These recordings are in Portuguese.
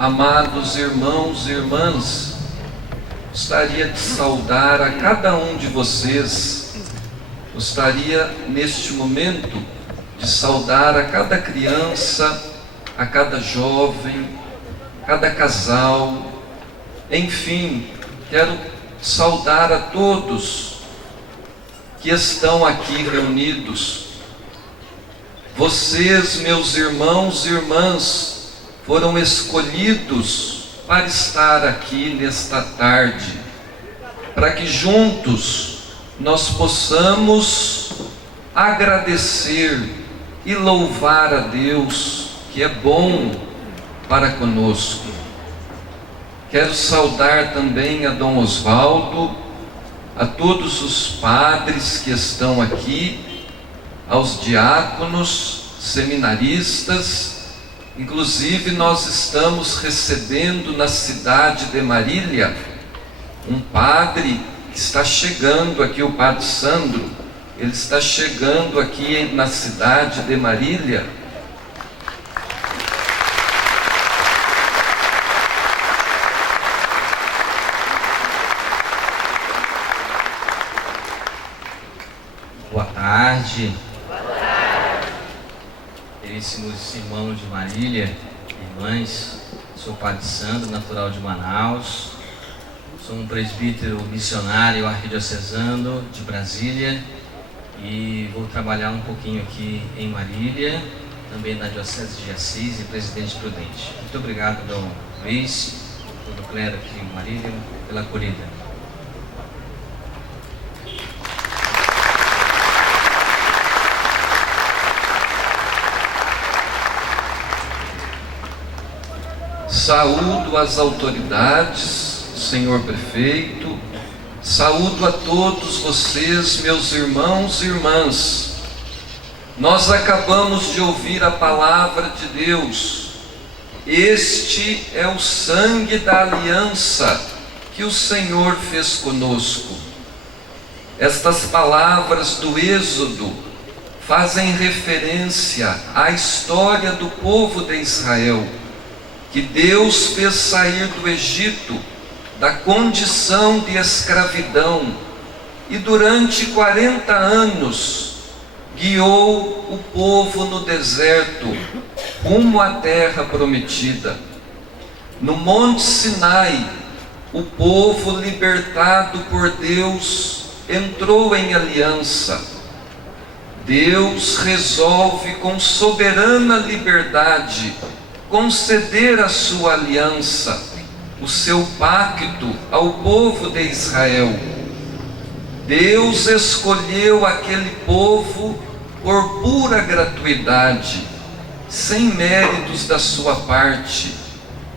Amados irmãos e irmãs, gostaria de saudar a cada um de vocês. Gostaria neste momento de saudar a cada criança, a cada jovem, cada casal, enfim, quero saudar a todos que estão aqui reunidos. Vocês, meus irmãos e irmãs, foram escolhidos para estar aqui nesta tarde, para que juntos nós possamos agradecer e louvar a Deus, que é bom para conosco. Quero saudar também a Dom Osvaldo, a todos os padres que estão aqui, aos diáconos, seminaristas. Inclusive nós estamos recebendo na cidade de Marília um padre que está chegando aqui, o Padre Sandro. Ele está chegando aqui na cidade de Marília. Boa tarde. Caríssimos irmãos de Marília, irmãs, sou o Padre Sandro, natural de Manaus, sou um presbítero missionário arquidiocesano de Brasília e vou trabalhar um pouquinho aqui em Marília, também na Diocese de Assis e Presidente Prudente. Muito obrigado, Dom Luiz, todo o clero aqui em Marília, pela acolhida. Saúdo as autoridades, senhor prefeito, saúdo a todos vocês, meus irmãos e irmãs. Nós acabamos de ouvir a palavra de Deus. Este é o sangue da aliança que o Senhor fez conosco. Estas palavras do Êxodo fazem referência à história do povo de Israel, que Deus fez sair do Egito, da condição de escravidão, e durante 40 anos guiou o povo no deserto, rumo à terra prometida. No Monte Sinai, o povo libertado por Deus entrou em aliança. Deus resolve com soberana liberdade conceder a sua aliança, o seu pacto ao povo de Israel. Deus escolheu aquele povo por pura gratuidade, sem méritos da sua parte,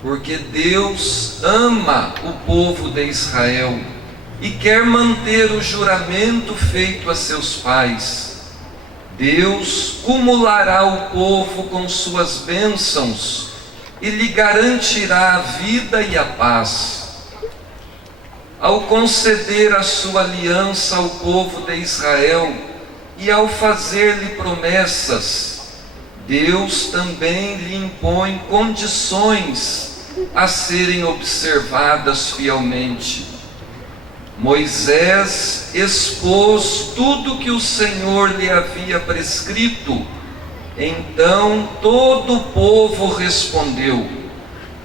porque Deus ama o povo de Israel e quer manter o juramento feito a seus pais. Deus cumulará o povo com suas bênçãos e lhe garantirá a vida e a paz. Ao conceder a sua aliança ao povo de Israel e ao fazer-lhe promessas, Deus também lhe impõe condições a serem observadas fielmente. Moisés expôs tudo que o Senhor lhe havia prescrito. Então todo o povo respondeu: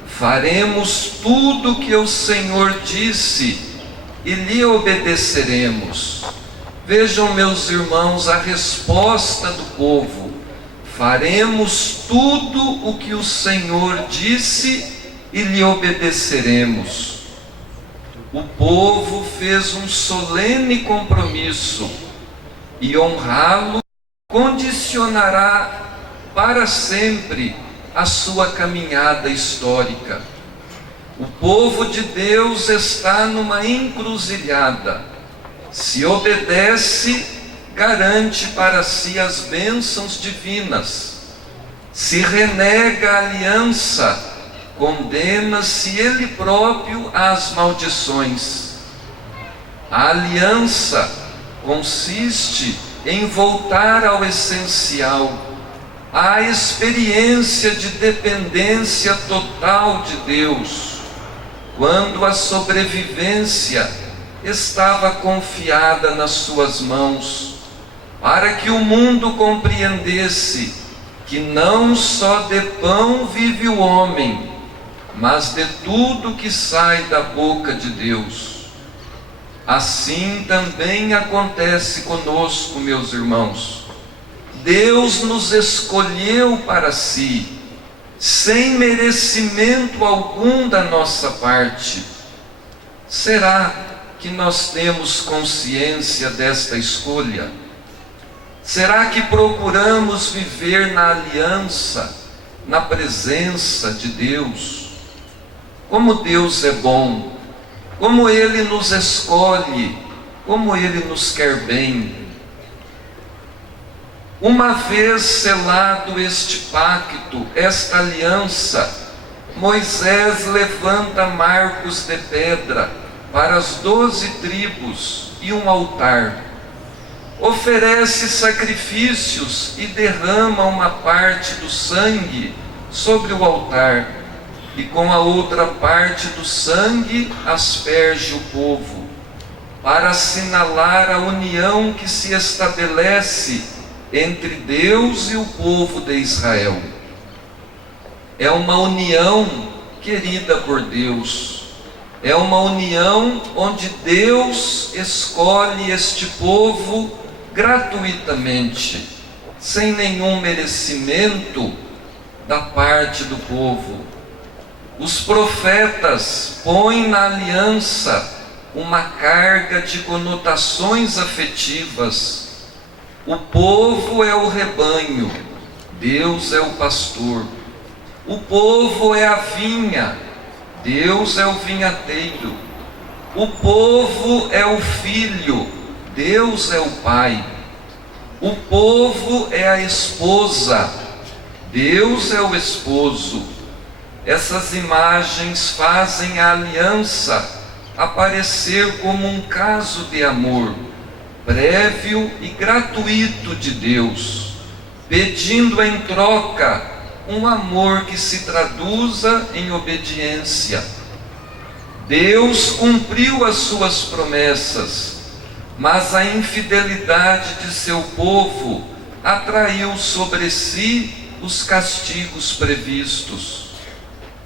faremos tudo o que o Senhor disse e lhe obedeceremos. Vejam, meus irmãos, a resposta do povo: faremos tudo o que o Senhor disse e lhe obedeceremos. O povo fez um solene compromisso, e honrá-lo condicionará para sempre a sua caminhada histórica. O povo de Deus está numa encruzilhada. Se obedece, garante para si as bênçãos divinas. Se renega a aliança, condena-se ele próprio às maldições. A aliança consiste em voltar ao essencial, à experiência de dependência total de Deus, quando a sobrevivência estava confiada nas suas mãos, para que o mundo compreendesse que não só de pão vive o homem, mas de tudo que sai da boca de Deus. Assim também acontece conosco, meus irmãos. Deus nos escolheu para si, sem merecimento algum da nossa parte. Será que nós temos consciência desta escolha? Será que procuramos viver na aliança, na presença de Deus? Como Deus é bom, como Ele nos escolhe, como Ele nos quer bem. Uma vez selado este pacto, esta aliança, Moisés levanta marcos de pedra para as 12 tribos e um altar. Oferece sacrifícios e derrama uma parte do sangue sobre o altar, e com a outra parte do sangue asperge o povo, para assinalar a união que se estabelece entre Deus e o povo de Israel. É uma união querida por Deus. É uma união onde Deus escolhe este povo gratuitamente, sem nenhum merecimento da parte do povo. Os profetas põem na aliança uma carga de conotações afetivas. O povo é o rebanho, Deus é o pastor. O povo é a vinha, Deus é o vinhateiro. O povo é o filho, Deus é o pai. O povo é a esposa, Deus é o esposo. Essas imagens fazem a aliança aparecer como um caso de amor prévio e gratuito de Deus, pedindo em troca um amor que se traduza em obediência. Deus cumpriu as suas promessas, mas a infidelidade de seu povo atraiu sobre si os castigos previstos.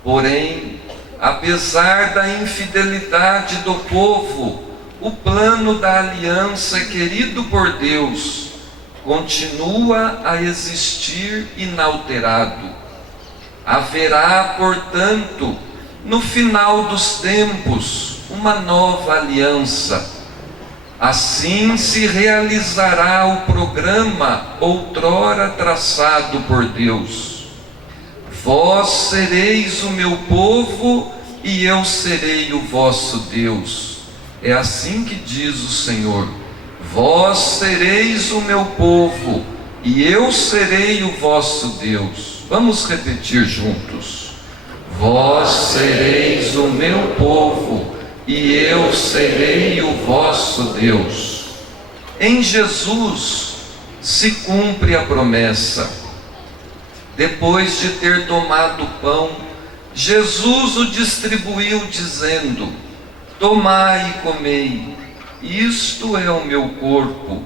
Porém, apesar da infidelidade do povo, o plano da aliança querido por Deus continua a existir inalterado. Haverá, portanto, no final dos tempos, uma nova aliança. Assim se realizará o programa outrora traçado por Deus. Vós sereis o meu povo e eu serei o vosso Deus. É assim que diz o Senhor. Vós sereis o meu povo e eu serei o vosso Deus. Vamos repetir juntos. Vós sereis o meu povo e eu serei o vosso Deus. Em Jesus se cumpre a promessa. Depois de ter tomado o pão, Jesus o distribuiu dizendo: tomai e comei, isto é o meu corpo.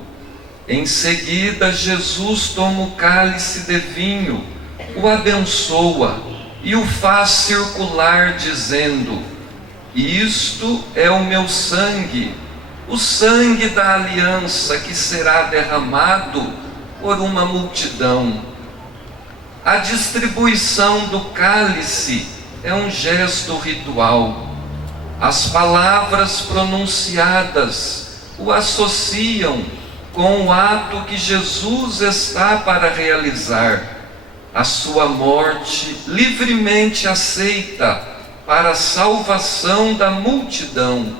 Em seguida, Jesus toma o cálice de vinho, o abençoa e o faz circular, dizendo: isto é o meu sangue, o sangue da aliança que será derramado por uma multidão. A distribuição do cálice é um gesto ritual. As palavras pronunciadas o associam com o ato que Jesus está para realizar, a sua morte livremente aceita para a salvação da multidão.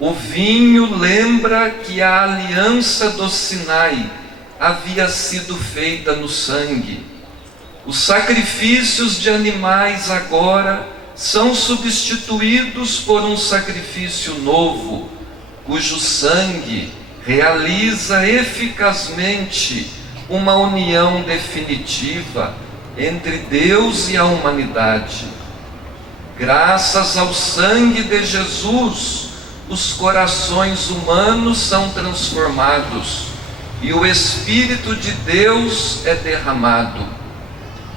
O vinho lembra que a aliança do Sinai havia sido feita no sangue. Os sacrifícios de animais agora são substituídos por um sacrifício novo, cujo sangue realiza eficazmente uma união definitiva entre Deus e a humanidade. Graças ao sangue de Jesus, os corações humanos são transformados e o Espírito de Deus é derramado.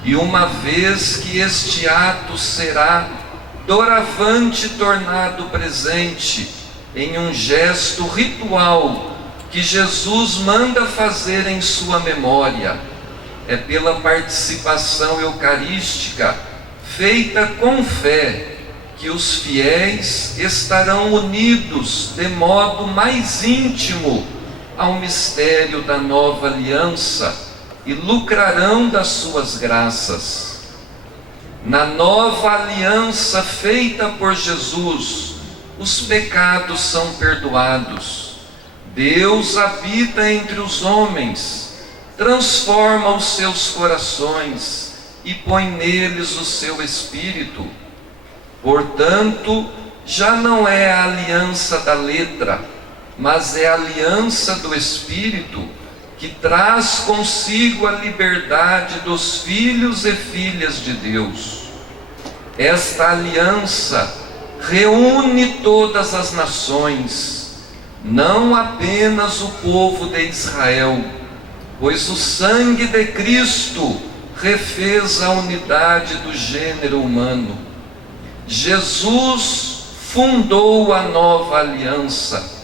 E uma vez que este ato será doravante tornado presente em um gesto ritual que Jesus manda fazer em sua memória, é pela participação eucarística feita com fé que os fiéis estarão unidos de modo mais íntimo ao mistério da nova aliança e lucrarão das suas graças. Na nova aliança feita por Jesus, os pecados são perdoados. Deus habita entre os homens, transforma os seus corações e põe neles o seu Espírito. Portanto, já não é a aliança da letra, mas é a aliança do Espírito, que traz consigo a liberdade dos filhos e filhas de Deus. Esta aliança reúne todas as nações, não apenas o povo de Israel, pois o sangue de Cristo refez a unidade do gênero humano. Jesus fundou a nova aliança.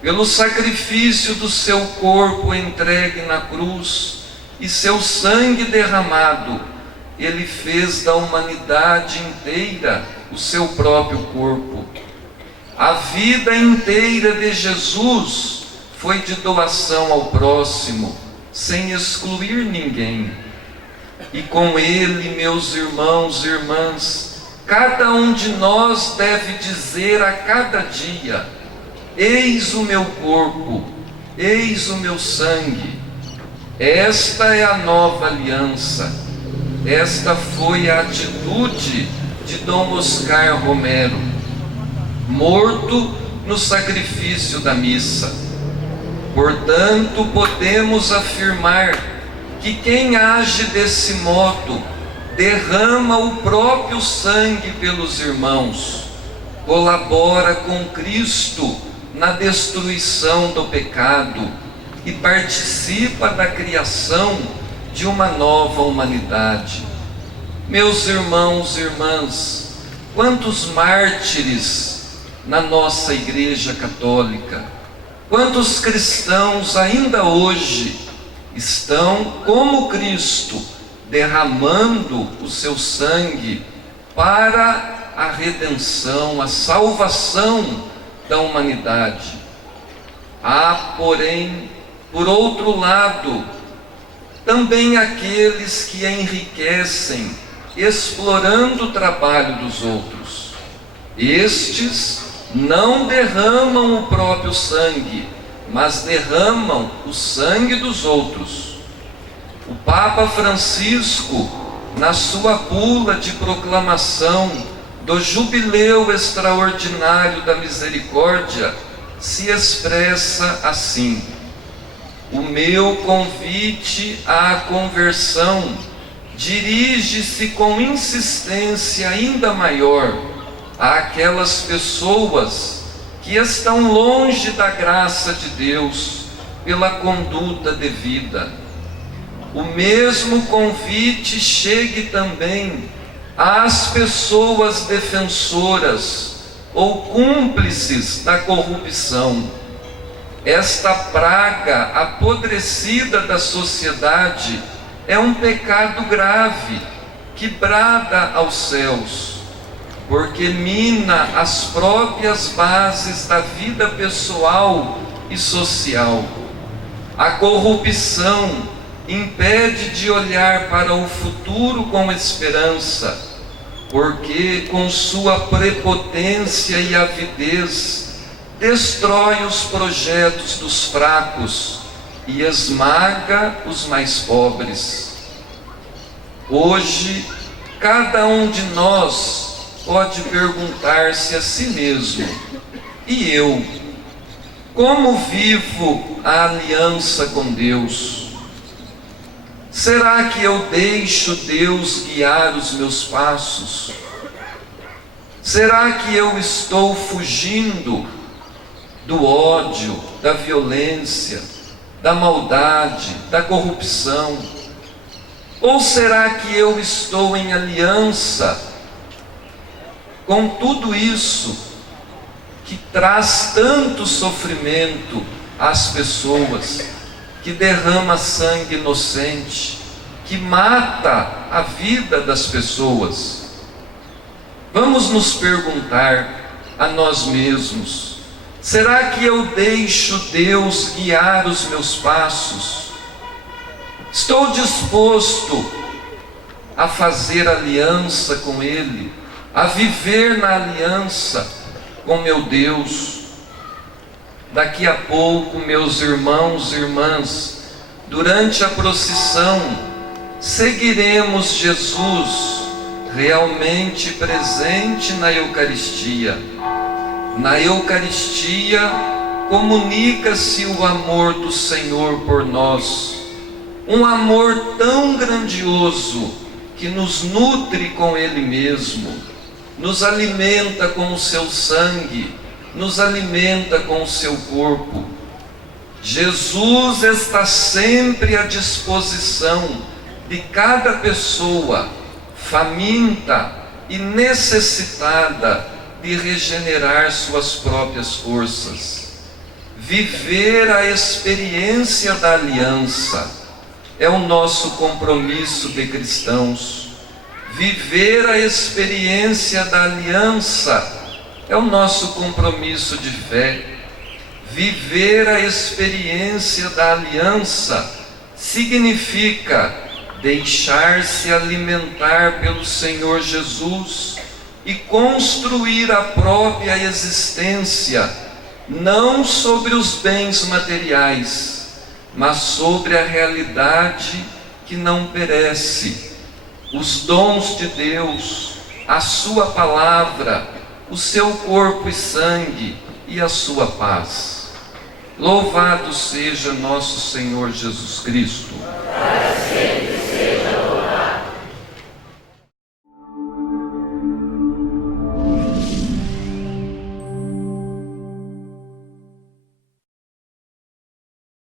Pelo sacrifício do seu corpo entregue na cruz e seu sangue derramado, ele fez da humanidade inteira o seu próprio corpo. A vida inteira de Jesus foi de doação ao próximo, sem excluir ninguém. E com ele, meus irmãos e irmãs, cada um de nós deve dizer a cada dia: eis o meu corpo, eis o meu sangue. Esta é a nova aliança. Esta foi a atitude de Dom Oscar Romero, morto no sacrifício da missa. Portanto, podemos afirmar que quem age desse modo derrama o próprio sangue pelos irmãos, colabora com Cristo na destruição do pecado e participa da criação de uma nova humanidade. Meus irmãos e irmãs, quantos mártires na nossa Igreja Católica, quantos cristãos ainda hoje estão, como Cristo, derramando o seu sangue para a redenção, a salvação da humanidade. Há, porém, por outro lado, também aqueles que enriquecem explorando o trabalho dos outros. Estes não derramam o próprio sangue, mas derramam o sangue dos outros. O Papa Francisco, na sua bula de proclamação do Jubileu Extraordinário da Misericórdia, se expressa assim: o meu convite à conversão dirige-se com insistência ainda maior àquelas pessoas que estão longe da graça de Deus pela conduta devida. O mesmo convite chegue também às pessoas defensoras ou cúmplices da corrupção. Esta praga apodrecida da sociedade é um pecado grave que brada aos céus, porque mina as próprias bases da vida pessoal e social. A corrupção impede de olhar para o futuro com esperança, porque com sua prepotência e avidez destrói os projetos dos fracos e esmaga os mais pobres. Hoje, cada um de nós pode perguntar-se a si mesmo: e eu? Como vivo a aliança com Deus? Será que eu deixo Deus guiar os meus passos? Será que eu estou fugindo do ódio, da violência, da maldade, da corrupção? Ou será que eu estou em aliança com tudo isso que traz tanto sofrimento às pessoas, que derrama sangue inocente, que mata a vida das pessoas? Vamos nos perguntar a nós mesmos: será que eu deixo Deus guiar os meus passos? Estou disposto a fazer aliança com Ele, a viver na aliança com meu Deus? Daqui a pouco, meus irmãos e irmãs, durante a procissão, seguiremos Jesus realmente presente na Eucaristia. Na Eucaristia comunica-se o amor do Senhor por nós, um amor tão grandioso que nos nutre com Ele mesmo, nos alimenta com o seu sangue, nos alimenta com o seu corpo. Jesus está sempre à disposição de cada pessoa faminta e necessitada de regenerar suas próprias forças. Viver a experiência da aliança é o nosso compromisso de cristãos. Viver a experiência da aliança é o nosso compromisso de fé. Viver a experiência da aliança significa deixar-se alimentar pelo Senhor Jesus e construir a própria existência, não sobre os bens materiais, mas sobre a realidade que não perece, os dons de Deus, a sua palavra, o seu corpo e sangue e a sua paz. Louvado seja nosso Senhor Jesus Cristo.